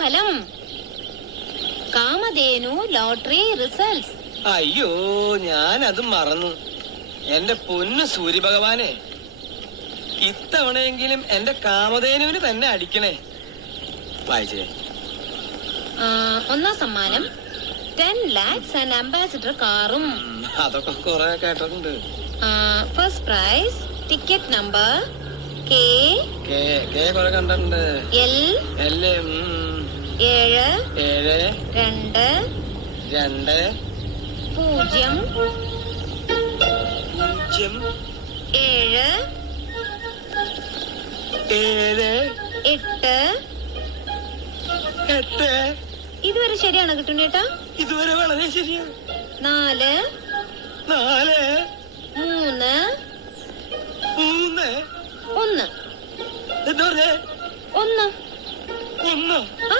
ഫലം. Kamadhenu lottery results. അയ്യോ, ഞാനത് മറന്നു. എന്റെ പൊന്നു സൂര്യഭഗവാനെ, ഇത്തവണയെങ്കിലും എന്റെ കാമധേനുവിന് തന്നെ അടിക്കണേ. വായിച്ചേ. ഒന്നാം സമ്മാനം 10 lakhs ആൻഡ് അംബാസിഡർ കാറും. അതൊക്കെ കുറെ കേട്ടിട്ടുണ്ട്. First prize ticket number K കുറെ കണ്ടിട്ടുണ്ട്. L 7 2 2 0 0 7 7 8 ഇതുവരെ ശരിയാണോ കിട്ടുന്നേട്ടാ? ഇതുവരെ വളരെ ശരിയാണ്. 4 3 1 എന്താ പറഞ്ഞേ? 1 1. ആ